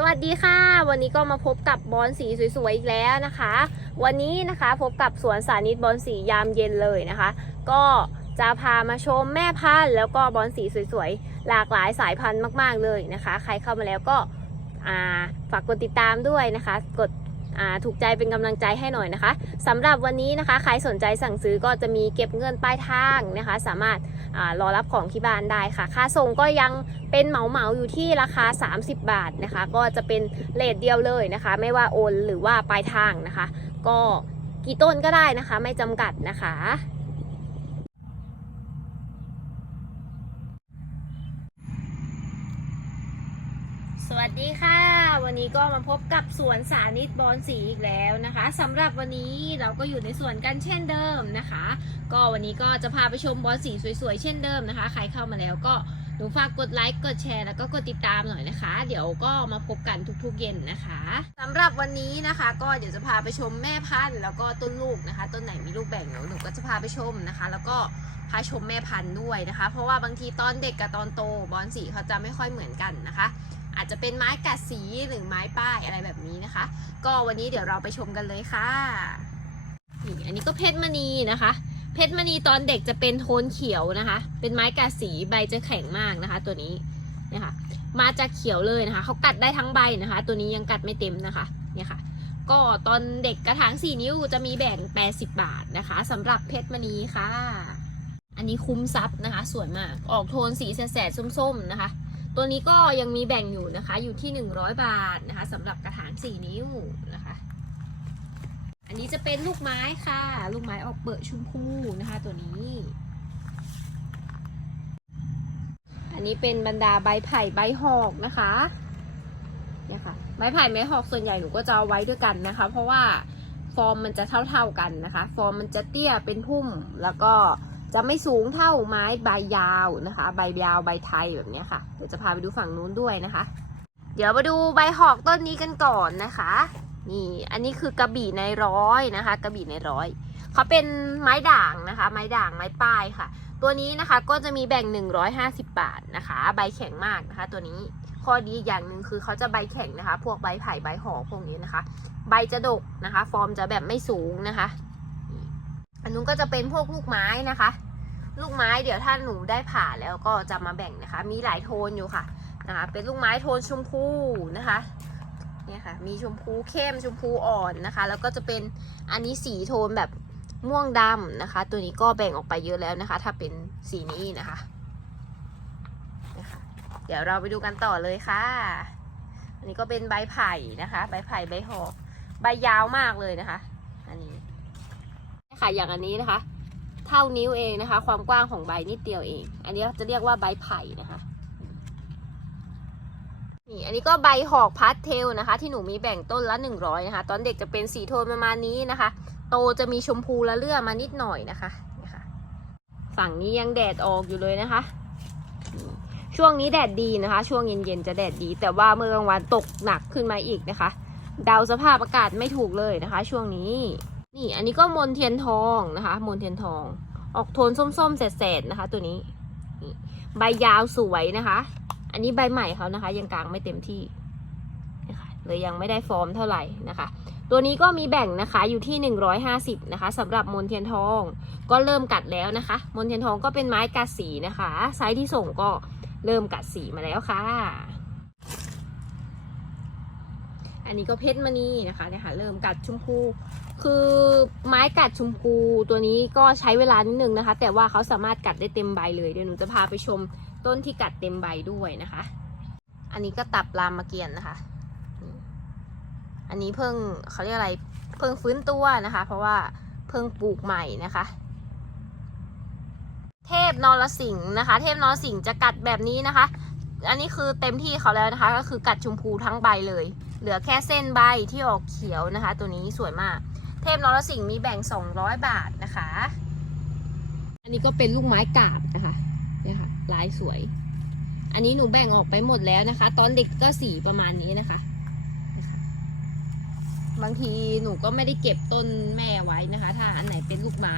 สวัสดีค่ะ วันนี้ก็มาพบกับบอลสีสวยๆอีกแล้วนะคะ วันนี้นะคะพบกับสวนสานิตบอลสียามเย็นเลยนะคะ ก็จะพามาชมแม่พันธุ์แล้วก็บอลสีสวยๆ หลากหลายสายพันธุ์มากๆเลยนะคะ ใครเข้ามาแล้วก็ฝากกดติดตามด้วยนะคะ กดถูกใจเป็นกำลังใจให้หน่อยนะคะสำหรับวันนี้นะคะ ใครสนใจสั่งซื้อก็จะมีเก็บเงินปลายทางนะคะ สามารถ รอรับของที่บ้านได้ค่ะ ค่าส่งก็ยังเป็นเหมาเหมาอยู่ที่ราคา 30 บาทนะคะ ก็จะเป็นเลทเดียวเลยนะคะ ไม่ว่าโอนหรือว่าปลายทางนะคะ ก็กี่ต้นก็ได้นะคะ ไม่จำกัดนะคะสวัสดีค่ะ วันนี้ก็มาพบกับสวนสานิตบอนสีอีกแล้วนะคะสำหรับวันนี้เราก็อยู่ในสวนกันเช่นเดิมนะคะ ก็วันนี้ก็จะพาไปชมบอลสีสวยๆเช่นเดิมนะคะ ใครเข้ามาแล้วก็หนูฝากกดไลค์ กดแชร์ แล้วก็กดติดตามหน่อยนะคะ เดี๋ยวก็มาพบกันทุกๆเย็นนะคะสำหรับวันนี้นะคะ ก็เดี๋ยวจะพาไปชมแม่พันธุ์แล้วก็ต้นลูกนะคะ ต้นไหนมีลูกแบ่งเดี๋ยวหนูก็จะพาไปชมนะคะ แล้วก็พาชมแม่พันธุ์ด้วยนะคะ เพราะว่าบางทีตอนเด็กกับตอนโตบอลสีเขาจะไม่ค่อยเหมือนกันนะคะ อาจจะเป็นไม้กัดสีหรือไม้ป้ายอะไรแบบนี้นะคะ ก็วันนี้เดี๋ยวเราไปชมกันเลยค่ะนี่อันนี้ก็เพชรมณีนะคะ เพชรมณีตอนเด็กจะเป็นโทนเขียวนะคะ เป็นไม้กัดสีใบจะแข็งมากนะคะ ตัวนี้เนี่ยค่ะ มาจากเขียวเลยนะคะเขากัดได้ทั้งใบนะคะ ตัวนี้ยังกัดไม่เต็มนะคะเนี่ยค่ะก็ตอนเด็กกระถางสี่นิ้วจะมีแบ่ง 80 บาทนะคะสำหรับเพชรมณีค่ะ อันนี้คุ้มซับนะคะ สวยมาก ออกโทนสีแสดๆส้มๆนะคะ ตัวนี้ก็ยังมีแบ่งอยู่นะคะ อยู่ที่ 100 บาทนะคะสำหรับกระถาง 4 นิ้วนะคะ อันนี้จะเป็นลูกไม้ค่ะ ลูกไม้ออกเปิดชุมพูนะคะ ตัวนี้ อันนี้เป็นบรรดาใบไผ่ใบหอกนะคะเนี่ยค่ะใบไผ่ไม้หอกส่วนใหญ่หนูก็จะเอาไว้ด้วยกันนะคะ เพราะว่าฟอร์มมันจะเท่าๆกันนะคะ ฟอร์มมันจะเตี้ยเป็นพุ่มแล้วก็ จะไม่สูงเท่าไม้ใบยาวนะคะ ใบยาวใบไทยแบบเนี้ยค่ะ เดี๋ยวจะพาไปดูฝั่งนู้นด้วยนะคะ เดี๋ยวมาดูใบหอกต้นนี้กันก่อนนะคะ นี่อันนี้คือกระบี่ในร้อยนะคะ กระบี่ในร้อยเขาเป็นไม้ด่างนะคะ ไม้ด่างไม้ป้ายค่ะ ตัวนี้นะคะก็จะมีแบ่ง 150 บาทนะคะ ใบแข็งมากนะคะ ตัวนี้ข้อดีอีกอย่างหนึ่งคือเขาจะใบแข็งนะคะ พวกใบไผ่ใบหอกพวกนี้นะคะ ใบจะดกนะคะ ฟอร์มจะแบบไม่สูงนะคะ อันนู้นก็จะเป็นพวกลูกไม้นะคะ ลูกไม้เดี๋ยวถ้าหนูได้ผ่าแล้วก็จะมาแบ่งนะคะ มีหลายโทนอยู่ค่ะนะคะ เป็นลูกไม้โทนชมพูนะคะเนี่ยค่ะ มีชมพูเข้มชมพูอ่อนนะคะ แล้วก็จะเป็นอันนี้สีโทนแบบม่วงดำนะคะ ตัวนี้ก็แบ่งออกไปเยอะแล้วนะคะ ถ้าเป็นสีนี้นะคะนะคะเดี๋ยวเราไปดูกันต่อเลยค่ะ อันนี้ก็เป็นใบไผ่นะคะ ใบไผ่ใบหอก ใบยาวมากเลยนะคะ ค่ะอย่างอันนี้นะคะ เท่านิ้วเองนะคะ ความกว้างของใบนิดเดียวเอง อันนี้จะเรียกว่าใบไผ่นะคะนี่อันนี้ก็ใบหอกพาสเทลนะคะ ที่หนูมีแบ่งต้นละหนึ่งร้อยนะคะ ตอนเด็กจะเป็นสีโทนประมาณนี้นะคะ โตจะมีชมพูละเลื่อมานิดหน่อยนะคะนี่ค่ะฝั่งนี้ยังแดดออกอยู่เลยนะคะ ช่วงนี้แดดดีนะคะ ช่วงเย็นๆจะแดดดี แต่ว่าเมื่อกลางวันตกหนักขึ้นมาอีกนะคะ เดาสภาพอากาศไม่ถูกเลยนะคะ ช่วงนี้ นี่อันนี้ก็มนเทียนทองนะคะ มนเทียนทอง ออกโทนส้มๆแสดๆนะคะ ตัวนี้นี่ใบยาวสวยนะคะ อันนี้ใบใหม่เขานะคะ ยังกลางไม่เต็มที่นะคะเลยยังไม่ได้ฟอร์มเท่าไหร่นะคะ ตัวนี้ก็มีแบ่งนะคะอยู่ที่ 150 นะคะสำหรับมนเทียนทอง ก็เริ่มกัดแล้วนะคะ มนเทียนทองก็เป็นไม้กัดสีนะคะ ไซส์ที่ส่งก็เริ่มกัดสีมาแล้วค่ะ อันนี้ก็เพชรมณีนะคะเนี่ยค่ะเริ่มกัดชมพู คือไม้กัดชมพูตัวนี้ก็ใช้เวลานิดนึงนะคะ แต่ว่าเขาสามารถกัดได้เต็มใบเลยเดี๋ยวหนูจะพาไปชมต้นที่กัดเต็มใบด้วยนะคะ อันนี้ก็ตับรามเกียรตินะคะ อันนี้เพิ่งเขาเรียกอะไรเพิ่งฟื้นตัวนะคะ เพราะว่าเพิ่งปลูกใหม่นะคะเทพนรสิงห์นะคะ เทพนรสิงห์จะกัดแบบนี้นะคะ อันนี้คือเต็มที่เขาแล้วนะคะ ก็คือกัดชมพูทั้งใบเลย เหลือแค่เส้นใบที่ออกเขียวนะคะ ตัวนี้สวยมาก เทพนรสิงห์มีแบ่ง 200 บาทนะคะ อันนี้ก็เป็นลูกไม้กาบนะคะเนี่ยค่ะลายสวย อันนี้หนูแบ่งออกไปหมดแล้วนะคะ ตอนเด็กก็สีประมาณนี้นะคะนะคะ บางทีหนูก็ไม่ได้เก็บต้นแม่ไว้นะคะ ถ้าอันไหนเป็นลูกไม้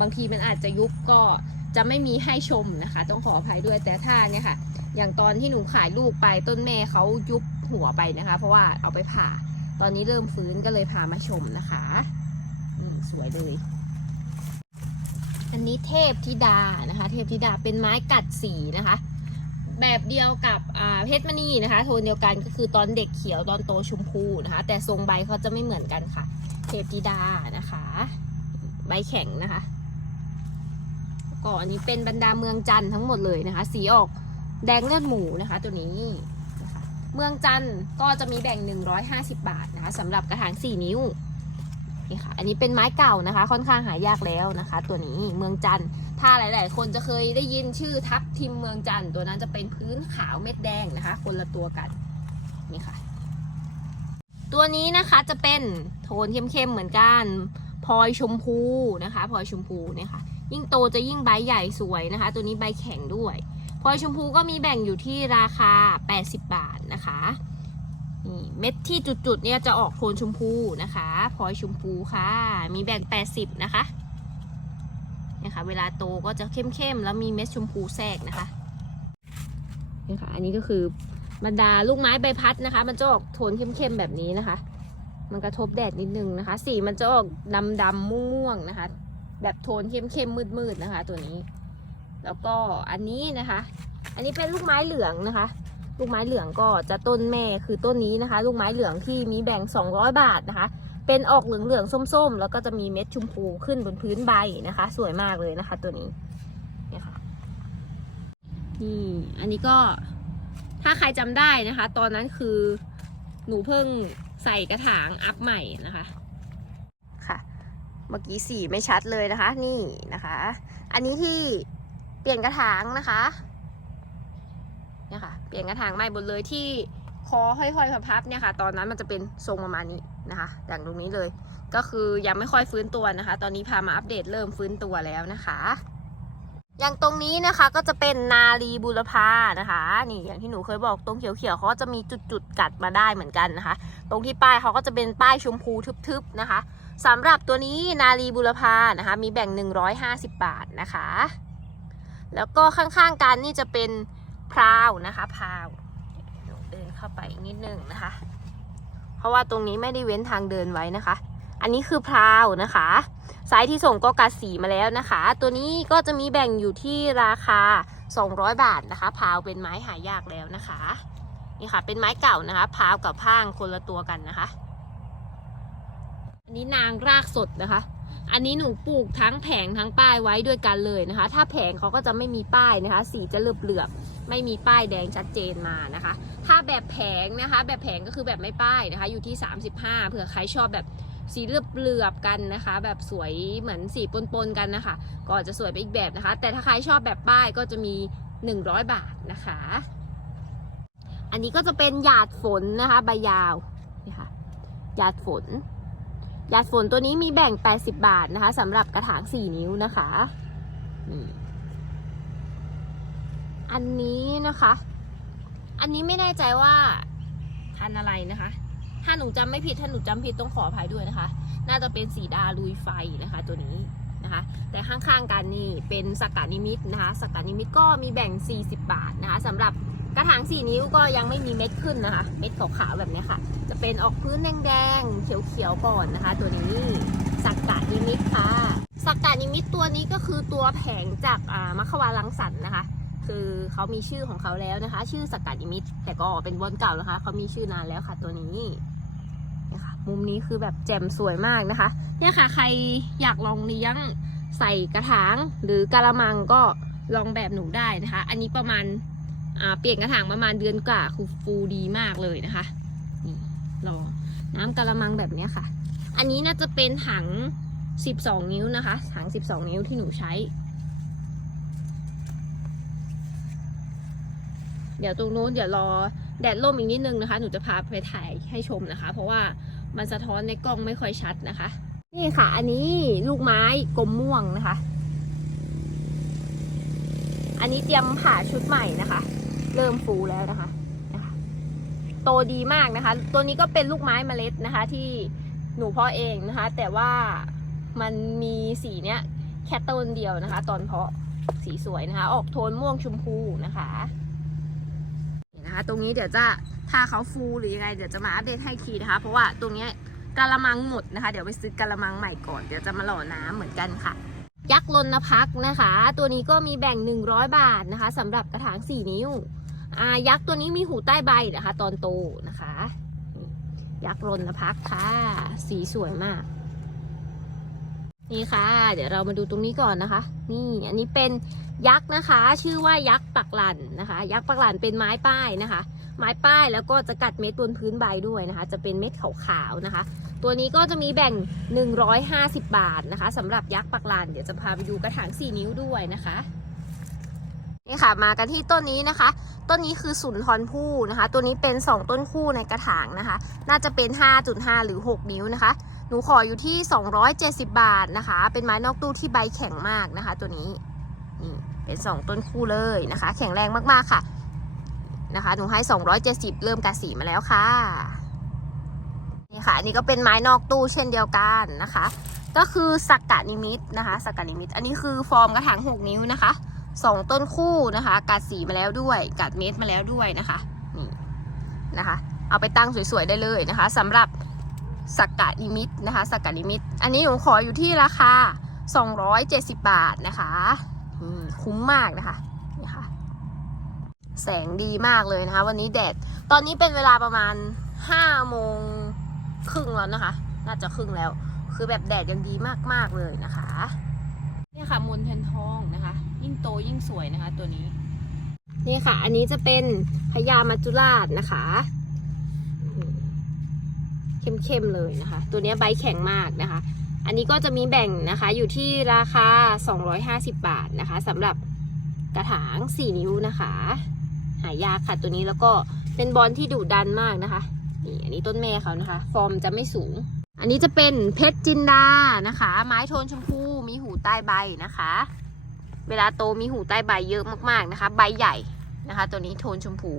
บางทีมันอาจจะยุบก็จะไม่มีให้ชมนะคะ ต้องขออภัยด้วยแต่ถ้าเนี่ยค่ะ อย่างตอนที่หนูขายลูกไปต้นแม่เขายุบหัวไปนะคะ เพราะว่าเอาไปผ่า ตอนนี้เริ่มฟื้นก็เลยพามาชมนะคะนี่สวยเลย อันนี้เทพธิดานะคะ เทพธิดาเป็นไม้กัดสีนะคะ แบบเดียวกับเพชรมณีนะคะ โทนเดียวกันก็คือตอนเด็กเขียวตอนโตชมพูนะคะ แต่ทรงใบเขาจะไม่เหมือนกันค่ะ เทพธิดานะคะ ใบแข็งนะคะก็อันนี้เป็นบรรดาเมืองจันทร์ทั้งหมดเลยนะคะ สีออกแดงเลือดหมูนะคะ ตัวนี้ เมืองจันทร์ก็จะมีแบ่ง 150 บาทนะคะสำหรับกระถาง 4 นิ้วนี่ค่ะอันนี้เป็นไม้เก่านะคะ ค่อนข้างหายากแล้วนะคะ ตัวนี้เมืองจันทร์ถ้าหลาย ๆ คนจะเคยได้ยินชื่อทับทิมเมืองจันทร์ตัวนั้นจะเป็นพื้นขาวเม็ดแดงนะคะ คนละตัวกันนี่ค่ะ ตัวนี้นะคะจะเป็นโทนเข้ม ๆ เหมือนกันพลอยชมพูนะคะพลอยชมพูเนี่ยค่ะ ยิ่งโตจะยิ่งใบใหญ่สวยนะคะ ตัวนี้ใบแข็งด้วย พลอยชมพูก็มีแบ่งอยู่ที่ราคา 80 บาทนะคะนี่เม็ดที่จุดๆเนี่ยจะออกโทนชมพูนะคะพลอยชมพูค่ะ มีแบ่ง 80 นะคะเนี่ยค่ะเวลาโตก็จะเข้มๆแล้วมีเม็ดชมพูแทรกนะคะเนี่ยค่ะอันนี้ก็คือบรรดาลูกไม้ใบพัดนะคะ มันจะออกโทนเข้มๆแบบนี้นะคะ มันกระทบแดดนิดนึงนะคะ สีมันจะออกดำๆม่วงๆนะคะ แบบโทนเข้มๆมืดๆนะคะ ตัวนี้ แล้วก็อันนี้นะคะ อันนี้เป็นลูกไม้เหลืองนะคะ ลูกไม้เหลืองก็จะต้นแม่คือต้นนี้นะคะ ลูกไม้เหลืองที่มีแบ่ง 200 บาทนะคะ เป็นออกเหลืองๆส้มๆ แล้วก็จะมีเม็ดชมพูขึ้นบนพื้นใบนะคะ สวยมากเลยนะคะ ตัวนี้นี่ค่ะนี่อันนี้ก็ถ้าใครจำได้นะคะ ตอนนั้นคือหนูเพิ่งใส่กระถางอัพใหม่นะคะค่ะ เมื่อกี้สีไม่ชัดเลยนะคะ นี่นะคะ อันนี้ที่ ลี่ยนกระถางนะคะเนี่ยค่ะ เปลี่ยนกระถางใหม่หมดเลยที่คอห้อยๆพับๆเนี่ยค่ะ ตอนนั้นมันจะเป็นทรงประมาณนี้นะคะอย่างตรงนี้เลย ก็คือยังไม่ค่อยฟื้นตัวนะคะ ตอนนี้พามาอัปเดตเริ่มฟื้นตัวแล้วนะคะอย่างตรงนี้นะคะก็จะเป็นนาลีบุรพานะคะ นี่อย่างที่หนูเคยบอกตรงเขียวๆเขาจะมีจุดๆกัดมาได้เหมือนกันนะคะ ตรงที่ป้ายเขาก็จะเป็นป้ายชมพูทึบๆนะคะสำหรับตัวนี้นาลีบุรพานะคะ มีแบ่ง 150 บาทนะคะ แล้วก็ข้างๆกันนี่จะเป็นพราวนะคะพราวเดินเข้าไปนิดนึงนะคะ เพราะว่าตรงนี้ไม่ได้เว้นทางเดินไว้นะคะ อันนี้คือพราวนะคะไซส์ที่ส่งก็กัดสีมาแล้วนะคะ ตัวนี้ก็จะมีแบ่งอยู่ที่ราคา 200 บาทนะคะพราวเป็นไม้หายากแล้วนะคะนี่ค่ะ เป็นไม้เก่านะคะพราวกับพางคนละตัวกันนะคะ อันนี้นางรากสดนะคะ อันนี้หนูปลูกทั้งแผงทั้งป้ายไว้ด้วยกันเลยนะคะ ถ้าแผงเขาก็จะไม่มีป้ายนะคะ สีจะเหลือบๆไม่มีป้ายแดงชัดเจนมานะคะ ถ้าแบบแผงนะคะ แบบแผงก็คือแบบไม่ป้ายนะคะ อยู่ที่ 35เผื่อใครชอบแบบสีเลือบเหลือบๆกันนะคะ แบบสวยเหมือนสีปนๆกันนะคะ ก็จะสวยไปอีกแบบนะคะ แต่ถ้าใครชอบแบบป้ายก็จะมี 100 บาทนะคะ อันนี้ก็จะเป็นหยาดฝนนะคะ ใบยาวนี่ค่ะหยาดฝน หยาดฝนตัวนี้มีแบ่ง 80 บาทนะคะสำหรับกระถาง 4 นิ้วนะคะอันนี้นะคะ อันนี้ไม่แน่ใจว่าพันอะไรนะคะ ถ้าหนูจำไม่ผิดถ้าหนูจำผิดต้องขออภัยด้วยนะคะ น่าจะเป็นสีดาลุยไฟนะคะ ตัวนี้นะคะ แต่ข้างๆกันนี่เป็นสกัดนิมิตนะคะสกัดนิมิตก็มีแบ่ง 40 บาทนะคะสำหรับ กระถาง4นิ้วก็ยังไม่มีเม็ดขึ้นนะคะ เม็ดขาวๆแบบนี้ค่ะ จะเป็นออกพื้นแดงๆ เขียวๆก่อนนะคะ ตัวนี้สักกะนิมิตค่ะ สักกะนิมิตตัวนี้ก็คือตัวแผงจากอ่ามัควาลังสรรค์นะคะ คือเขามีชื่อของเขาแล้วนะคะ ชื่อสักกะนิมิต แต่ก็เป็นบอนเก่านะคะเขามีชื่อนานแล้วค่ะ ตัวนี้นี่ยค่ะมุมนี้คือแบบแจ่มสวยมากนะคะ เนี่ยค่ะ ใครอยากลองเลี้ยงใส่กระถางหรือกระมังก็ลองแบบหนูได้นะคะ อันนี้ประมาณ เปลี่ยนกระถางประมาณเดือนกว่าคือฟูดีมากเลยนะคะนี่รอน้ำกระมังแบบนี้ค่ะ อันนี้น่าจะเป็นถัง 12 นิ้วนะคะ ถัง 12 นิ้วที่หนูใช้ เดี๋ยวตรงนู้นเดี๋ยวรอแดดล่มอีกนิดนึงนะคะ หนูจะพาไปถ่ายให้ชมนะคะ เพราะว่ามันสะท้อนในกล้องไม่ค่อยชัดนะคะ นี่ค่ะ อันนี้ลูกไม้กลมม่วงนะคะ อันนี้เตรียมผ่าชุดใหม่นะคะ เริ่มฟูแล้วนะคะนะคะโตดีมากนะคะ ตัวนี้ก็เป็นลูกไม้เมล็ดนะคะ ที่หนูเพาะเองนะคะ แต่ว่ามันมีสีเนี้ยแค่ต้นเดียวนะคะ ตอนเพาะสีสวยนะคะ ออกโทนม่วงชมพูนะคะนะคะ ตรงนี้เดี๋ยวจะถ้าเขาฟูหรือยังไงเดี๋ยวจะมาอัปเดตให้อีกทีนะคะ เพราะว่าตรงนี้กะละมังหมดนะคะ เดี๋ยวไปซื้อกะละมังใหม่ก่อนเดี๋ยวจะมาหล่อน้ำเหมือนกันค่ะ ยักษ์ลนพักนะคะ ตัวนี้ก็มีแบ่ง 100 บาทนะคะสำหรับกระถาง 4 นิ้ว อ่ายักษ์ตัวนี้มีหูใต้ใบนะคะ ตอนโตนะคะ ยักษ์ลนพักค่ะ สีสวยมาก นี่ค่ะ เดี๋ยวเรามาดูตรงนี้ก่อนนะคะ นี่อันนี้เป็นยักษ์นะคะ ชื่อว่ายักษ์ปักหลันนะคะ ยักษ์ปักหลันเป็นไม้ป้ายนะคะ ไม้ป้ายแล้วก็จะกัดเม็ดบนพื้นใบด้วยนะคะ จะเป็นเม็ดขาวๆนะคะ ตัวนี้ก็จะมีแบ่ง 150 บาทนะคะสำหรับยักษ์ปักหลันเดี๋ยวจะพาไปดูกระถาง4นิ้วด้วยนะคะ นี่ค่ะ มากันที่ต้นนี้นะคะ ต้นนี้คือสุนทรภู่นะคะ ตัวนี้เป็น 2 ต้นคู่ในกระถางนะคะ น่าจะเป็น 5.5 หรือ 6 นิ้วนะคะ หนูขออยู่ที่ 270 บาทนะคะ เป็นไม้นอกตู้ที่ใบแข็งมากนะคะ ตัวนี้นี่เป็น 2 ต้นคู่เลยนะคะ แข็งแรงมากๆค่ะนะคะ หนูให้ 270 เริ่มกระสีมาแล้วค่ะนี่ค่ะอันนี้ก็เป็นไม้นอกตู้เช่นเดียวกันนะคะ ก็คือสักกะนิมิตนะคะสักกะนิมิต อันนี้คือฟอร์มกระถาง 6 นิ้วนะคะ สองต้นคู่นะคะ กัดสีมาแล้วด้วย กัดเม็ดมาแล้วด้วยนะคะนี่นะคะ เอาไปตั้งสวยๆได้เลยนะคะสำหรับสักกะนิมิตนะคะสักกะนิมิต อันนี้หนูขออยู่ที่ราคา 270 บาทนะคะคุ้มมากนะคะนี่ค่ะแสงดีมากเลยนะคะ วันนี้แดดตอนนี้เป็นเวลาประมาณ5โมงครึ่งแล้วนะคะ น่าจะครึ่งแล้ว คือแบบแดดยังดีมากๆเลยนะคะ เนี่ยค่ะมนเทนทองนะคะ ยิ่งโตยิ่งสวยนะคะ ตัวนี้ นี่ค่ะ อันนี้จะเป็นพญามัจจุราชนะคะ เข้มๆเลยนะคะ ตัวนี้ใบแข็งมากนะคะ อันนี้ก็จะมีแบ่งนะคะอยู่ที่ราคา 250 บาทนะคะสำหรับกระถาง 4 นิ้วนะคะ หายากค่ะตัวนี้แล้วก็เป็นบอลที่ดุดันมากนะคะนี่อันนี้ต้นแม่เขานะคะ ฟอร์มจะไม่สูง อันนี้จะเป็นเพชรจินดานะคะ ไม้โทนชมพูมีหูใต้ใบนะคะ เวลาโตมีหูใต้ใบเยอะมากๆนะคะ ใบใหญ่นะคะ ตัวนี้โทนชมพู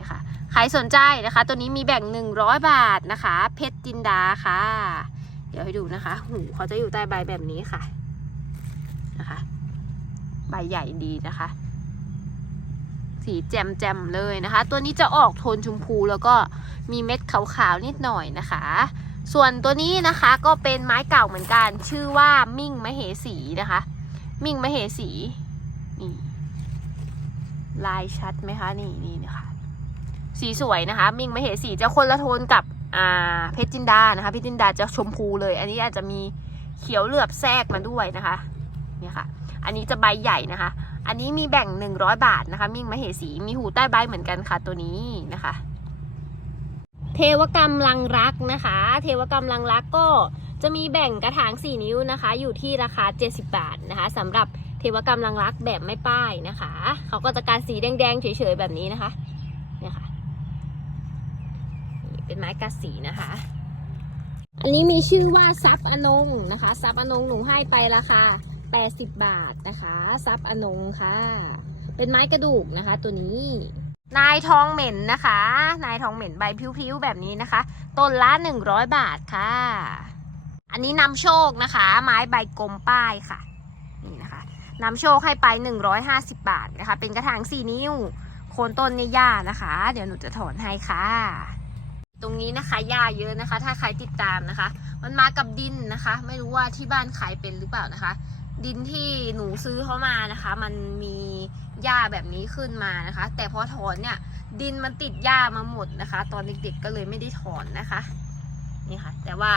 นะคะใครสนใจนะคะ ตัวนี้มีแบ่ง 100 บาทนะคะ เพชรจินดาค่ะ เดี๋ยวให้ดูนะคะ หูเขาจะอยู่ใต้ใบแบบนี้ค่ะนะคะ ใบใหญ่ดีนะคะ สีแจ่มๆเลยนะคะ ตัวนี้จะออกโทนชมพูแล้วก็มีเม็ดขาวๆนิดหน่อยนะคะส่วนตัวนี้นะคะก็เป็นไม้เก่าเหมือนกัน ชื่อว่ามิ่งมเหสีนะคะ มิ่งมเหสีนี่ลายชัดไหมคะ นี่นี่นะคะสีสวยนะคะ มิ่งมเหสีจะคนละโทนกับอ่าเพชรจินดานะคะเพชรจินดาจะชมพูเลย อันนี้อาจจะมีเขียวเหลือบแทรกมาด้วยนะคะเนี่ยค่ะ อันนี้จะใบใหญ่นะคะ อันนี้มีแบ่ง 100 บาทนะคะ มิ่งมเหสีมีหูใต้ใบเหมือนกันค่ะตัวนี้นะคะ เทวกรรมลังรักนะคะ เทวกรรมลังรักก็ จะมีแบ่งกระถาง 4 นิ้วนะคะ อยู่ที่ราคา 70 บาทนะคะสำหรับเทวกรรมลังรักแบบไม่ป้ายนะคะ เขาก็จะการสีแดงๆเฉยๆแบบนี้นะคะเนี่ยค่ะเป็นไม้กัดสีนะคะ อันนี้มีชื่อว่าซับอนงนะคะซับอนงหนูให้ไปราคา 80 บาทนะคะซับอนงค่ะ เป็นไม้กระดูกนะคะ ตัวนี้นายทองเหม็นนะคะ นายทองเหม็นใบพิ้วๆแบบนี้นะคะ ต้นละ 100 บาทค่ะ อันนี้นำโชคนะคะ ไม้ใบกลมป้ายค่ะ นี่นะคะนำโชคให้ไป 150 บาทนะคะ เป็นกระถาง4 นิ้ว โคนต้นเนี่ยหญ้านะคะ เดี๋ยวหนูจะถอนให้ค่ะ ตรงนี้นะคะหญ้าเยอะนะคะ ถ้าใครติดตามนะคะ มันมากับดินนะคะ ไม่รู้ว่าที่บ้านใครเป็นหรือเปล่านะคะ ดินที่หนูซื้อเขามานะคะ มันมีหญ้าแบบนี้ขึ้นมานะคะ แต่พอถอนเนี่ยดินมันติดหญ้ามาหมดนะคะ ตอนเด็กๆก็เลยไม่ได้ถอนนะคะ นี่ค่ะ แต่ว่า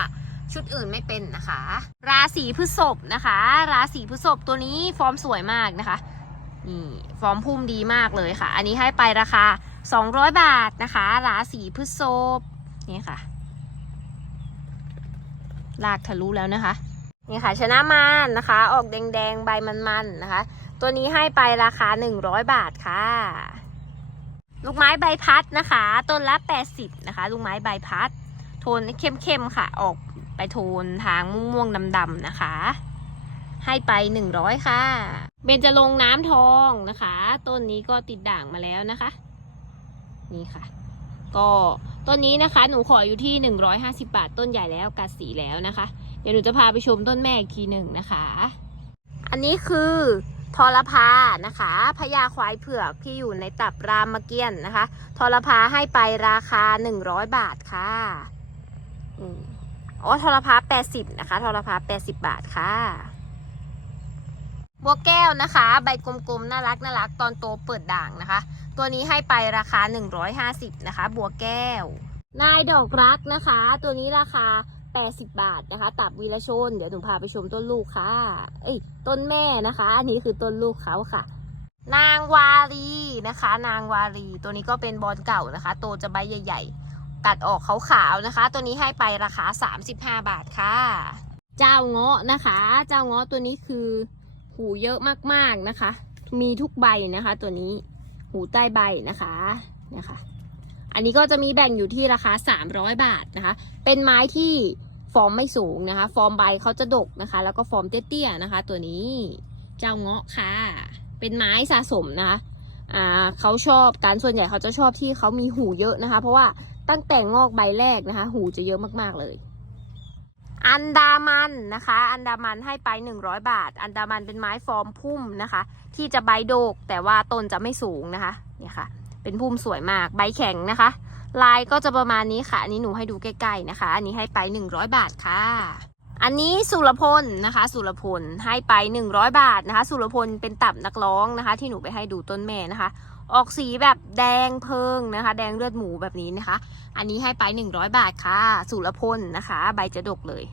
ชุดอื่นไม่เป็นนะคะ ราศีพฤษภนะคะ ราศีพฤษภตัวนี้ฟอร์มสวยมากนะคะนี่ฟอร์มพุ่มดีมากเลยค่ะ อันนี้ให้ไปราคา 200 บาทนะคะ ราศีพฤษภนี่ค่ะ ลากทะลุแล้วนะคะ นี่ค่ะชนะมานนะคะ ออกแดงๆ ใบมันๆนะคะ ตัวนี้ให้ไปราคา 100 บาทค่ะ ลูกไม้ใบพัดนะคะ ต้นละ 80 นะคะ ลูกไม้ใบพัด โทนเข้มๆค่ะ ออก ไปโทนทางม่วงๆดำๆนะคะ ให้ไป 100 ค่ะ เบญจรงน้ำทองนะคะ ต้นนี้ก็ติดด่างมาแล้วนะคะ นี่ค่ะ ก็ต้นนี้นะคะหนูขออยู่ที่ 150 บาท ต้นใหญ่แล้วกัดสีแล้วนะคะ เดี๋ยวหนูจะพาไปชมต้นแม่อีกทีหนึ่งนะคะ อันนี้คือทรพานะคะพญาควายเผือกที่อยู่ในตับรามเกียรตินะคะทรพาให้ไปราคา 100 บาทค่ะ อ๋อทรพา80นะคะทรพา80บาทค่ะบัวแก้วนะคะ ใบกลมๆ น่ารักน่ารักตอนโตเปิดด่างนะคะ ตัวนี้ให้ไปราคา 150 นะคะ บัวแก้ว นายดอกรักนะคะ ตัวนี้ราคา 80 บาทนะคะ ตับวีรชน เดี๋ยวหนูพาไปชมต้นลูกค่ะ เอ้ย ต้นแม่นะคะ อันนี้คือต้นลูกเขาค่ะ นางวารีนะคะ นางวารี ตัวนี้ก็เป็นบอลเก่านะคะ โตจะใบใหญ่ ๆ ตัดออกขาวๆนะคะ ตัวนี้ให้ไปราคา 35 บาทค่ะ เจ้าเงาะนะคะ เจ้าเงาะตัวนี้คือหูเยอะมากๆนะคะ มีทุกใบนะคะ ตัวนี้หูใต้ใบนะคะนะคะ อันนี้ก็จะมีแบ่งอยู่ที่ราคา 300 บาทนะคะ เป็นไม้ที่ฟอร์มไม่สูงนะคะ ฟอร์มใบเขาจะดกนะคะ แล้วก็ฟอร์มเตี้ยๆนะคะ ตัวนี้ เจ้าเงาะค่ะ เป็นไม้สะสมนะคะ อ่าเขาชอบการส่วนใหญ่เขาจะชอบที่เขามีหูเยอะนะคะ เพราะว่า ตั้งแต่งอกใบแรกนะคะ หูจะเยอะมากๆเลย อันดามันนะคะ อันดามันให้ไป 100 บาท อันดามันเป็นไม้ฟอร์มพุ่มนะคะ ที่จะใบโดกแต่ว่าต้นจะไม่สูงนะคะเนี่ยค่ะ เป็นพุ่มสวยมากใบแข็งนะคะ ลายก็จะประมาณนี้ค่ะ อันนี้หนูให้ดูใกล้ๆนะคะ อันนี้ให้ไป 100 บาทค่ะอันนี้สุรพลนะคะ สุรพลให้ไป 100 บาทนะคะ สุรพลเป็นตับนักร้องนะคะ ที่หนูไปให้ดูต้นแม่นะคะ ออกสีแบบแดงเพิงนะคะ แดงเลือดหมูแบบนี้นะคะ อันนี้ให้ไป 100 บาทค่ะ สุรพลนะคะ ใบจะดกเลย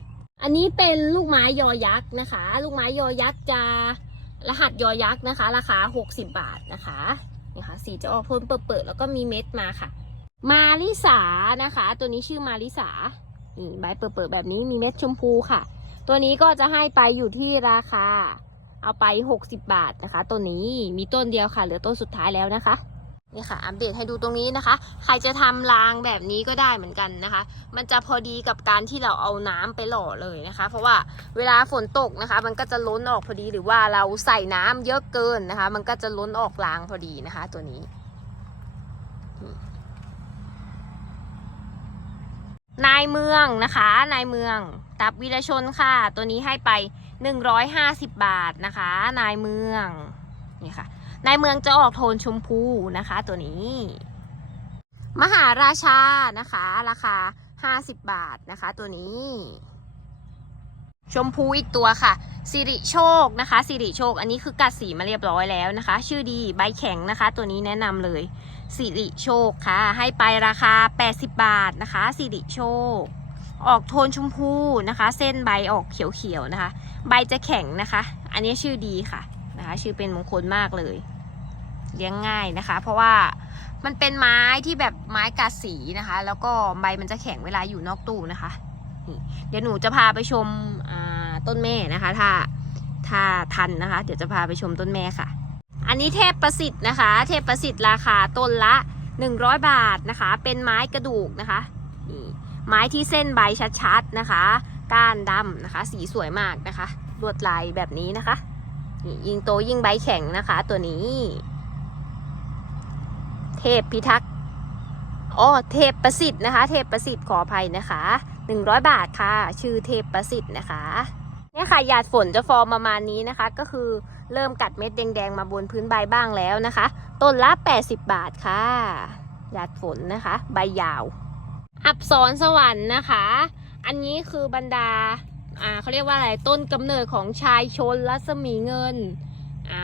อันนี้เป็นลูกไม้ยอยักษ์นะคะ ลูกไม้ยอยักษ์จะรหัสยอยักษ์นะคะ ราคา 60 บาทนะคะนี่ค่ะสีจะออกพ่นเปิดๆแล้วก็มีเม็ดมาค่ะ มาริสานะคะ ตัวนี้ชื่อมาริสานี่ใบเปิดๆแบบนี้มีเม็ดชมพูค่ะ ตัวนี้ก็จะให้ไปอยู่ที่ราคา เอาไป 60 บาทนะคะตัวนี้มีต้นเดียวค่ะ เหลือต้นสุดท้ายแล้วนะคะนี่ค่ะ อัปเดตให้ดูตรงนี้นะคะ ใครจะทำรางแบบนี้ก็ได้เหมือนกันนะคะ มันจะพอดีกับการที่เราเอาน้ำไปหล่อเลยนะคะ เพราะว่าเวลาฝนตกนะคะ มันก็จะล้นออกพอดีหรือว่าเราใส่น้ำเยอะเกินนะคะ มันก็จะล้นออกรางพอดีนะคะ ตัวนี้นายเมืองนะคะ นายเมือง ตับวีรชนค่ะ ตัวนี้ให้ไป 150 บาทนะคะ นายเมืองนี่ค่ะ นายเมืองจะออกโทนชมพูนะคะ ตัวนี้ มหาราชานะคะ ราคา 50 บาทนะคะ ตัวนี้ ชมพูอีกตัวค่ะสิริโชคนะคะสิริโชค อันนี้คือกัดสีมาเรียบร้อยแล้วนะคะ ชื่อดีใบแข็งนะคะ ตัวนี้แนะนำเลยสิริโชคค่ะ ให้ไปราคา 80 บาทนะคะสิริโชค ออกโทนชมพูนะคะ เส้นใบออกเขียวๆนะคะ ใบจะแข็งนะคะ อันนี้ชื่อดีค่ะนะคะ ชื่อเป็นมงคลมากเลยเลี้ยงง่ายนะคะ เพราะว่ามันเป็นไม้ที่แบบไม้กัดสีนะคะ แล้วก็ใบมันจะแข็งเวลาอยู่นอกตู้นะคะเดี๋ยวหนูจะพาไปชมต้นแม่นะคะ ถ้าถ้าทันนะคะ เดี๋ยวจะพาไปชมต้นแม่ค่ะ อันนี้เทพประสิทธิ์นะคะ เทพประสิทธิ์ราคาต้นละ 100 บาทนะคะ เป็นไม้กระดูกนะคะไม้ที่เส้นใบชัดๆนะคะ ก้านดำนะคะ สีสวยมากนะคะ ลวดลายแบบนี้นะคะยิงโตยิ่งใบแข็งนะคะ ตัวนี้ เทพพิทักษ์อ๋อเทพประสิทธิ์นะคะ เทพประสิทธิ์ขออภัยนะคะ100บาทค่ะ ชื่อเทพประสิทธิ์นะคะเนี่ยค่ะหยาดฝนจะฟอร์มประมาณนี้นะคะ ก็คือเริ่มกัดเม็ดแดงๆมาบนพื้นใบบ้างแล้วนะคะ ต้นละ 80 บาทค่ะหยาดฝนนะคะ ใบยาว อับสรสวรรค์นะคะ อันนี้คือบรรดาอ่าเขาเรียกว่าอะไรต้นกำเนิดของชายชนรัศมีเงินอ่า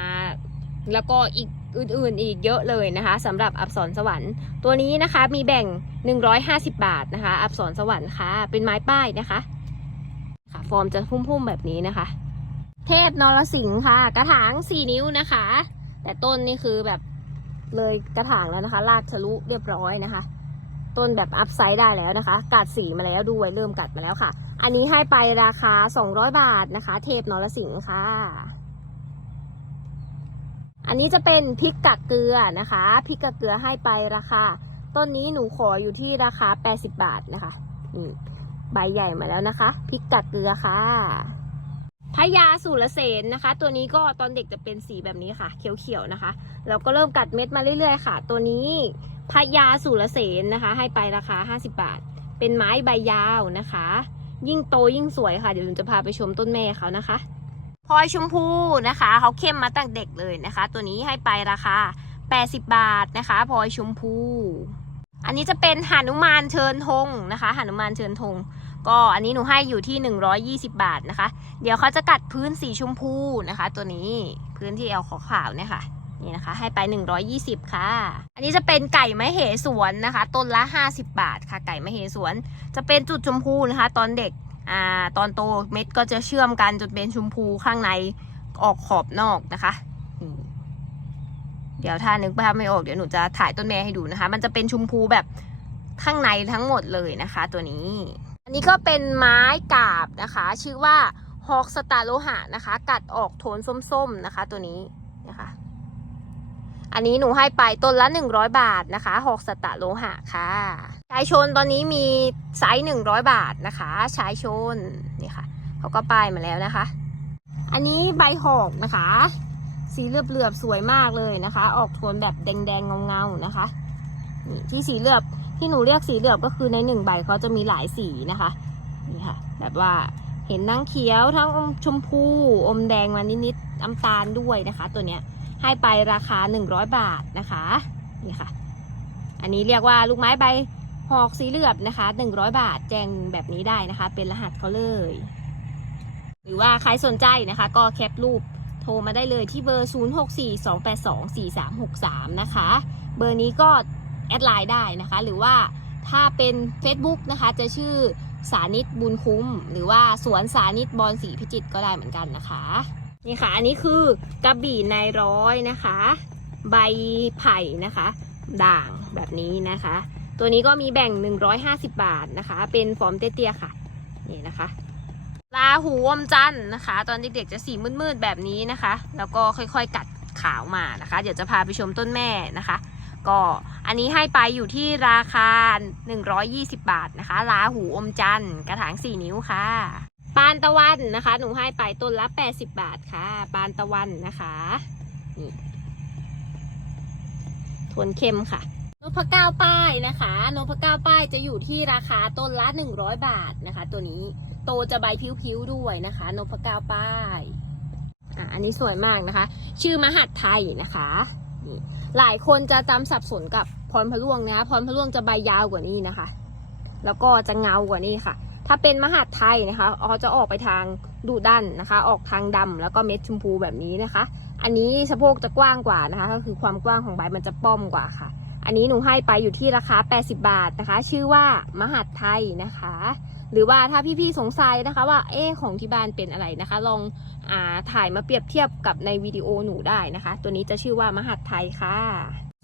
แล้วก็อีกอื่นๆอีกเยอะเลยนะคะสำหรับอับสรสวรรค์ ตัวนี้นะคะมีแบ่ง 150 บาทนะคะ อับสรสวรรค์ค่ะ เป็นไม้ป้ายนะคะค่ะฟอร์มจะพุ่มๆแบบนี้นะคะ เทพนรสิงห์ค่ะ กระถาง 4 นิ้วนะคะ แต่ต้นนี่คือแบบเลยกระถางแล้วนะคะลากทะลุเรียบร้อยนะคะ ต้นแบบอัพไซด์ได้แล้วนะคะ กัดสีมาแล้วด้วยเริ่มกัดมาแล้วค่ะ อันนี้ให้ไปราคา 200 บาทนะคะ เทพนรสิงห์ค่ะ อันนี้จะเป็นพริกกากเกลือนะคะพริกกากเกลือให้ไปราคาต้นนี้หนูขออยู่ที่ราคา 80 บาทนะคะนี่ใบใหญ่มาแล้วนะคะพริกกากเกลือค่ะพญาสุรเสนนะคะ ตัวนี้ก็ตอนเด็กจะเป็นสีแบบนี้ค่ะ เขียวๆนะคะ แล้วก็เริ่มกัดเม็ดมาเรื่อยๆ ค่ะ ตัวนี้ พญาสุรเสนนะคะ ให้ไปราคา 50 บาท เป็นไม้ใบยาวนะคะ ยิ่งโตยิ่งสวยค่ะ เดี๋ยวหนูจะพาไปชมต้นแม่เขานะคะพลอยชมพูนะคะ เขาเข้มมาตั้งเด็กเลยนะคะ ตัวนี้ให้ไปราคา 80 บาทนะคะพลอยชมพู อันนี้จะเป็นหานุมานเชิญธงนะคะหานุมานเชิญธงก็อันนี้หนูให้อยู่ที่ 120 บาทนะคะ เดี๋ยวเขาจะกัดพื้นสีชมพูนะคะ ตัวนี้พื้นที่เอลขาวๆเนี่ยค่ะ นี่นะคะ ให้ไป 120 ค่ะ อันนี้จะเป็นไก่มะเหสวนนะคะ ต้นละ 50 บาทค่ะ ไก่มะเหสวน จะเป็นจุดชมพูนะคะ ตอนเด็กอ่าตอนโตเม็ดก็จะเชื่อมกันจนเป็นชมพูข้างในออกขอบนอกนะคะเดี๋ยวถ้านึกภาพไม่ออกเดี๋ยวหนูจะถ่ายต้นแม่ให้ดูนะคะ มันจะเป็นชมพูแบบข้างในทั้งหมดเลยนะคะ ตัวนี้ อันนี้ก็เป็นไม้กาบนะคะ ชื่อว่าฮอกสตาร์โลหะนะคะ กัดออกโทนส้มๆนะคะ ตัวนี้นะคะ อันนี้หนูให้ไปต้นละ 100 บาทนะคะหกสตะโลหะค่ะชายชนตอนนี้มีไซส์100 บาทนะคะชายชนนี่ค่ะเขาก็ป้ายมาแล้วนะคะ อันนี้ใบหอกนะคะ สีเหลือบๆสวยมากเลยนะคะ ออกโทนแบบแดงๆเงาๆนะคะที่สีเหลือบที่หนูเรียกสีเหลือบก็คือในหนึ่งใบเขาจะมีหลายสีนะคะนี่ค่ะ แบบว่าเห็นทั้งเขียวทั้งอมชมพูอมแดงมานิดๆน้ำตาลด้วยนะคะ ตัวเนี้ย ให้ไปราคา 100 บาทนะคะนี่ค่ะ อันนี้เรียกว่าลูกไม้ใบหอกสีเหลือบนะคะ 100 บาทแจ้งแบบนี้ได้นะคะ เป็นรหัสเขาเลย หรือว่าใครสนใจนะคะ ก็แคปรูปโทรมาได้เลยที่เบอร์ 0642824363 นะคะ เบอร์นี้ก็แอดไลน์ได้นะคะ หรือว่าถ้าเป็น Facebook นะคะ จะชื่อสานิตบุญคุ้ม หรือว่าสวนสานิตบอลสีพิจิตรก็ได้เหมือนกันนะคะ นี่ค่ะ อันนี้คือกระบี่ในร้อยนะคะ ใบไผ่นะคะ ด่างแบบนี้นะคะ ตัวนี้ก็มีแบ่ง 150 บาทนะคะ เป็นฟอร์มเตี้ยๆค่ะ นี่นะคะลาหูอมจันทร์นะคะ ตอนเด็กๆจะสีมืดๆแบบนี้นะคะ แล้วก็ค่อยๆกัดขาวมานะคะ เดี๋ยวจะพาไปชมต้นแม่นะคะ ก็อันนี้ให้ไปอยู่ที่ราคา 120 บาทนะคะลาหูอมจันทร์กระถาง 4 นิ้วค่ะ ปานตะวันนะคะ หนูให้ไปต้นละ 80 บาทค่ะ ปานตะวันนะคะนี่ทวนเข้มค่ะนพเก้าป้ายนะคะนพเก้าป้ายจะอยู่ที่ราคาต้นละ 100 บาทนะคะ ตัวนี้โตจะใบพิ้วๆด้วยนะคะนพเก้าป้ายอะอันนี้สวยมากนะคะ ชื่อมหัดไทยนะคะนี่หลายคนจะจำสับสนกับพรพะล่วงนะคะพรพะล่วงจะใบยาวกว่านี้นะคะ แล้วก็จะเงากว่านี้ค่ะ ถ้าเป็นมหาดไทยนะคะเขาจะออกไปทางดูดันนะคะ ออกทางดำแล้วก็เม็ดชมพูแบบนี้นะคะ อันนี้สะโพกจะกว้างกว่านะคะ ก็คือความกว้างของใบมันจะป้อมกว่าค่ะ อันนี้หนูให้ไปอยู่ที่ราคา 80 บาทนะคะ ชื่อว่ามหาดไทยนะคะ หรือว่าถ้าพี่ๆสงสัยนะคะ ว่าเอ๊ของที่บ้านเป็นอะไรนะคะ ลองอ่าถ่ายมาเปรียบเทียบกับในวิดีโอหนูได้นะคะ ตัวนี้จะชื่อว่ามหาดไทยค่ะ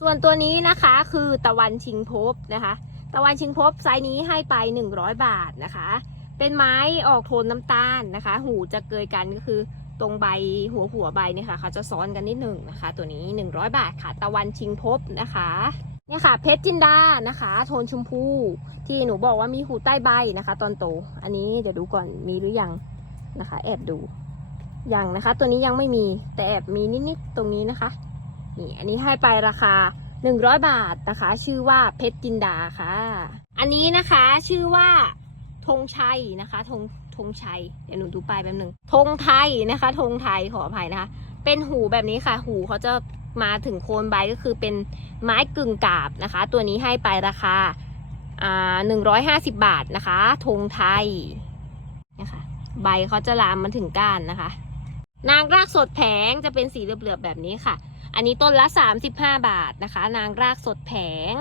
ส่วนตัวนี้นะคะคือตะวันชิงภพนะคะ ตะวันชิงภพไซส์นี้ให้ไป 100 บาทนะคะ เป็นไม้ออกโทนน้ำตาลนะคะ หูจะเกยกันก็คือตรงใบหัวหัวใบเนี่ยค่ะเขาจะซ้อนกันนิดหนึ่งนะคะ ตัวนี้ 100 บาทค่ะ ตะวันชิงภพนะคะเนี่ยค่ะ เพชรจินดานะคะ โทนชมพูที่หนูบอกว่ามีหูใต้ใบนะคะ ตอนโต อันนี้เดี๋ยวดูก่อนมีหรือยังนะคะ แอบดูยังนะคะ ตัวนี้ยังไม่มีแต่แอบมีนิดๆตรงนี้นะคะนี่อันนี้ให้ไปราคา 100 บาทนะคะ ชื่อว่าเพชรจินดาค่ะ อันนี้นะคะชื่อว่าธงชัยนะคะธงธงชัยเดี๋ยวหนูดูป้ายแป๊บหนึ่งธงไทยนะคะธงไทยขออภัยนะคะ เป็นหูแบบนี้ค่ะ หูเขาจะมาถึงโคนใบก็คือเป็นไม้กึ่งกาบนะคะ ตัวนี้ให้ไปราคาอ่าหนึ่งร้อยห้าสิบบาทนะคะธงไทยนะคะใบเขาจะลามมาถึงก้านนะคะ นางรากสดแผงจะเป็นสีเหลือบๆแบบนี้ค่ะ อันนี้ต้นละ 35 บาทนะคะ นางรากสดแผง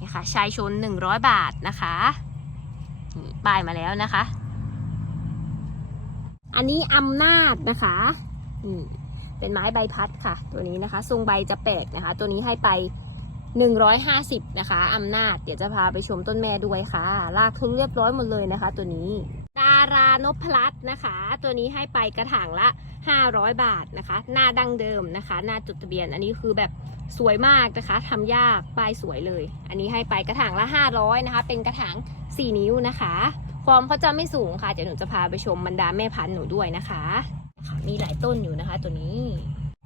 นี่ค่ะชายชน 100 บาทนะคะนี่ป้ายมาแล้วนะคะ อันนี้อำนาจนะคะนี่เป็นไม้ใบพัดค่ะ ตัวนี้นะคะ ทรงใบจะแปลกนะคะ ตัวนี้ให้ไป 150 นะคะอำนาจ เดี๋ยวจะพาไปชมต้นแม่ด้วยค่ะลากทุนเรียบร้อยหมดเลยนะคะ ตัวนี้ ดารานพลัตน์นะคะ ตัวนี้ให้ไปกระถางละ 500 บาทนะคะ หน้าดั้งเดิมนะคะ หน้าจดทะเบียน อันนี้คือแบบสวยมากนะคะทำยากป้ายสวยเลย อันนี้ให้ไปกระถางละ 500นะคะ เป็นกระถาง 4 นิ้วนะคะฟอร์มเขาจะไม่สูงค่ะ เดี๋ยวหนูจะพาไปชมบรรดาแม่พันธุ์หนูด้วยนะคะค่ะมีหลายต้นอยู่นะคะ ตัวนี้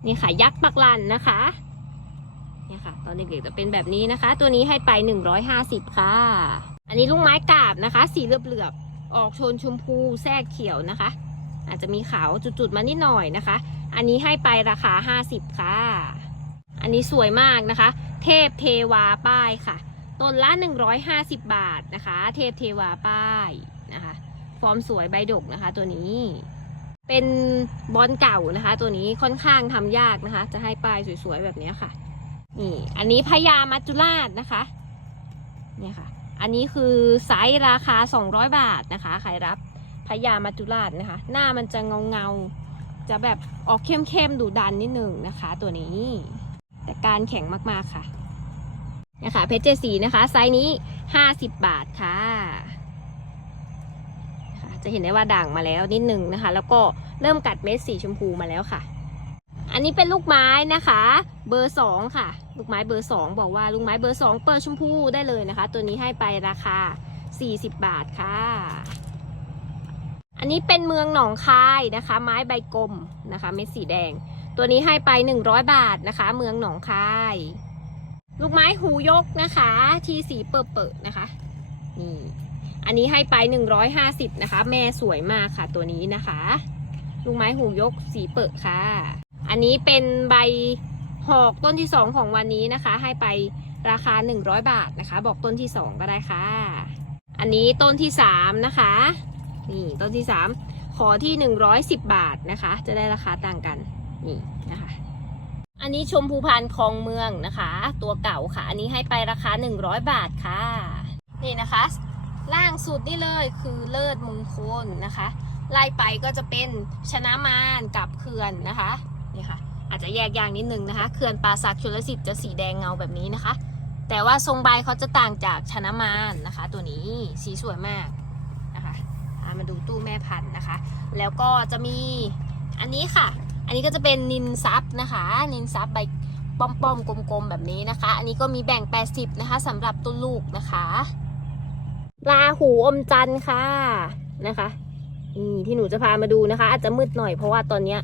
นี่ค่ะยักษ์ปักลันนะคะเนี่ยค่ะ ตอนเด็กๆจะเป็นแบบนี้นะคะ ตัวนี้ให้ไป 150 ค่ะ อันนี้ลูกไม้กาบนะคะ สีเหลือบๆ ออกโทนชมพูแทรกเขียวนะคะ อาจจะมีขาวจุดๆมานิดหน่อยนะคะ อันนี้ให้ไปราคา 50 ค่ะ อันนี้สวยมากนะคะ เทพเทวาป้ายค่ะ ต้นละ 150 บาทนะคะ เทพเทวาป้ายนะคะ ฟอร์มสวยใบดกนะคะตัวนี้ เป็นบอลเก่านะคะ ตัวนี้ค่อนข้างทำยากนะคะ จะให้ป้ายสวยๆแบบนี้ค่ะ นี่ อันนี้พญามัจจุราชนะคะ เนี่ยค่ะ อันนี้คือไซส์ราคา 200 บาทนะคะใครรับพญามัจุราชนะคะ หน้ามันจะเงาเงาๆจะแบบออกเข้มๆดุดันนิดหนึ่งนะคะ ตัวนี้ แต่การแข็งมากๆค่ะนะคะเพชรเจสีนะคะ ไซส์นี้ 50 บาทค่ะค่ะจะเห็นได้ว่าด่างมาแล้วนิดหนึ่งนะคะ แล้วก็เริ่มกัดเม็ดสีชมพูมาแล้วค่ะ อันนี้เป็นลูกไม้นะคะ เบอร์สองค่ะ ลูกไม้เบอร์สองบอกว่าลูกไม้เบอร์สองเปิดชมพูได้เลยนะคะ ตัวนี้ให้ไปราคา 40 บาทค่ะ อันนี้เป็นเมืองหนองคายนะคะ ไม้ใบกลมนะคะ เม็ดสีแดง ตัวนี้ให้ไป 100 บาทนะคะ เมืองหนองคาย ลูกไม้หูยกนะคะ ที่สีเปิดๆนะคะนี่อันนี้ให้ไป 150 นะคะ แม่สวยมากค่ะตัวนี้นะคะ ลูกไม้หูยกสีเปิดค่ะ อันนี้เป็นใบหอกต้นที่2ของวันนี้นะคะ ให้ไปราคา 100 บาทนะคะ บอกต้นที่2ก็ได้ค่ะ อันนี้ต้นที่3นะคะนี่ต้นที่3ขอที่ 110 บาทนะคะ จะได้ราคาต่างกันนี่นะคะ อันนี้ชมพูพานคลองเมืองนะคะ ตัวเก่าค่ะ อันนี้ให้ไปราคา 100 บาทค่ะ นี่นะคะล่างสุดนี่เลยคือเลิศมงคลนะคะ ไล่ไปก็จะเป็นชนะมารกับเขื่อนนะคะ นี่ค่ะ อาจจะแยกอย่างนิดนึงนะคะ เขื่อนป่าสักชลสิทธิ์จะสีแดงเงาแบบนี้นะคะ แต่ว่าทรงใบเขาจะต่างจากชนะมารนะคะ ตัวนี้สีสวยมากนะคะามาดูตู้แม่พันธุ์นะคะ แล้วก็จะมีอันนี้ค่ะ อันนี้ก็จะเป็นนินซับนะคะ นินซับใบป้อมๆกลมๆแบบนี้นะคะ อันนี้ก็มีแบ่ง 80 นะคะสำหรับต้นลูกนะคะลาหูอมจันทร์ค่ะนะคะนี่ที่หนูจะพามาดูนะคะ อาจจะมืดหน่อยเพราะว่าตอนเนี้ย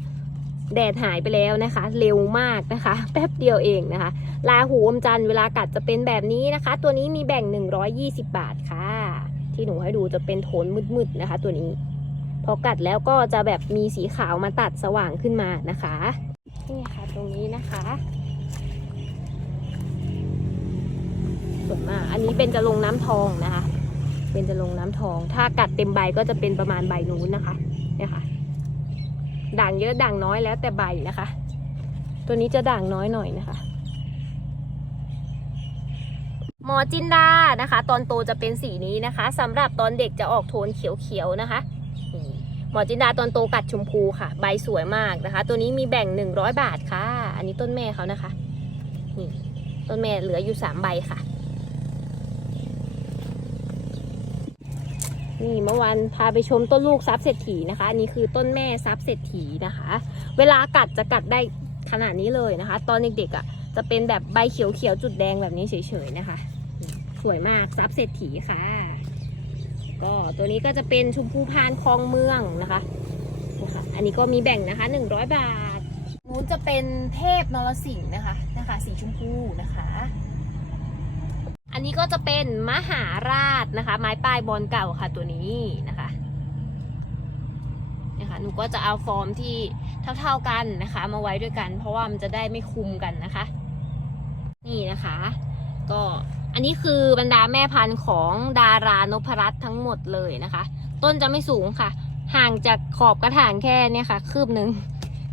แดดหายไปแล้วนะคะ เร็วมากนะคะ แป๊บเดียวเองนะคะลาหูอมจันทร์เวลากัดจะเป็นแบบนี้นะคะ ตัวนี้มีแบ่ง 120 บาทค่ะ ที่หนูให้ดูจะเป็นโทนมืดๆนะคะ ตัวนี้ พอกัดแล้วก็จะแบบมีสีขาวมาตัดสว่างขึ้นมานะคะนี่ค่ะตรงนี้นะคะสวยมากอันนี้เป็นจะลงน้ำทองนะคะ เป็นจะลงน้ำทอง ถ้ากัดเต็มใบก็จะเป็นประมาณใบนู้นนะคะเนี่ยค่ะ ด่างเยอะด่างน้อยแล้วแต่ใบนะคะ ตัวนี้จะด่างน้อยหน่อยนะคะ หมอจินดานะคะ ตอนโตจะเป็นสีนี้นะคะสำหรับตอนเด็กจะออกโทนเขียวๆนะคะหมอจินดาตอนโตกัดชมพูค่ะ ใบสวยมากนะคะ ตัวนี้มีแบ่ง 100 บาทค่ะ อันนี้ต้นแม่เขานะคะนี่ต้นแม่เหลืออยู่3ใบค่ะ นี่เมื่อวานพาไปชมต้นลูกซับเศรษฐีนะคะ อันนี้คือต้นแม่ซับเศรษฐีนะคะ เวลากัดจะกัดได้ขนาดนี้เลยนะคะ ตอนเด็กๆอะจะเป็นแบบใบเขียวๆจุดแดงแบบนี้เฉยๆนะคะ สวยมากซับเศรษฐีค่ะ ก็ตัวนี้ก็จะเป็นชมพูพานคลองเมืองนะคะนะคะ อันนี้ก็มีแบ่งนะคะ100 บาทนู้นจะเป็นเทพนรสิงห์นะคะนะคะ สีชมพูนะคะ อันนี้ก็จะเป็นมหาราชนะคะ ไม้ป้ายบอลเก่าค่ะตัวนี้นะคะนะคะหนูก็จะเอาฟอร์มที่เท่าๆกันนะคะ มาไว้ด้วยกัน เพราะว่ามันจะได้ไม่คุมกันนะคะ นี่นะคะ ก็อันนี้คือบรรดาแม่พันธุ์ของดารานพรัตน์ทั้งหมดเลยนะคะ ต้นจะไม่สูงค่ะ ห่างจากขอบกระถางแค่เนี่ยค่ะ คืบหนึ่ง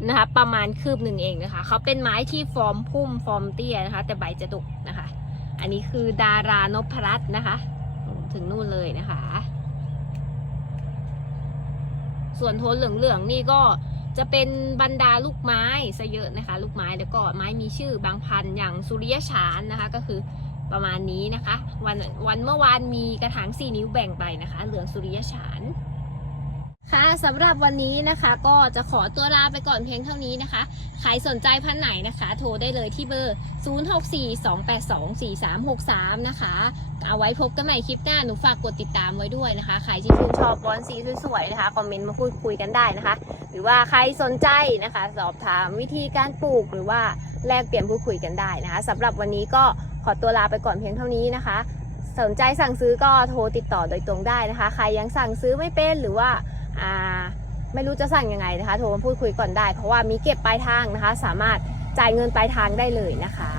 นะคะ ประมาณคืบหนึ่งเองนะคะ เขาเป็นไม้ที่ฟอร์มพุ่มฟอร์มเตี้ยนะคะ แต่ใบจะดุนะคะ อันนี้คือดารานพรัตน์นะคะ ถึงนู่นเลยนะคะ ส่วนโทนเหลืองๆนี่ก็จะเป็นบรรดาลูกไม้ซะเยอะนะคะ ลูกไม้แล้วก็ไม้มีชื่อบางพันธุ์อย่างสุริยฉานนะคะ ก็คือประมาณนี้นะคะ วันวันเมื่อวานมีกระถางสี่นิ้วแบ่งไปนะคะ เหลืองสุริยฉาน ค่ะสำหรับวันนี้นะคะก็จะขอตัวลาไปก่อนเพียงเท่านี้นะคะ ใครสนใจพันไหนนะคะ โทรได้เลยที่เบอร์ 0642824363 นะคะ เอาไว้พบกันใหม่คลิปหน้า หนูฝากกดติดตามไว้ด้วยนะคะ ใครที่ชื่นชอบบอลสีสวยๆนะคะ คอมเมนต์มาพูดคุยกันได้นะคะ หรือว่าใครสนใจนะคะ สอบถามวิธีการปลูกหรือว่าแลกเปลี่ยนพูดคุยกันได้นะคะสำหรับวันนี้ก็ขอตัวลาไปก่อนเพียงเท่านี้นะคะสนใจสั่งซื้อก็โทรติดต่อโดยตรงได้นะคะ ใครยังสั่งซื้อไม่เป็นหรือว่า อ่าไม่รู้จะสั่งยังไงนะคะ โทรมาพูดคุยก่อนได้ เพราะว่ามีเก็บปลายทางนะคะ สามารถจ่ายเงินปลายทางได้เลยนะคะ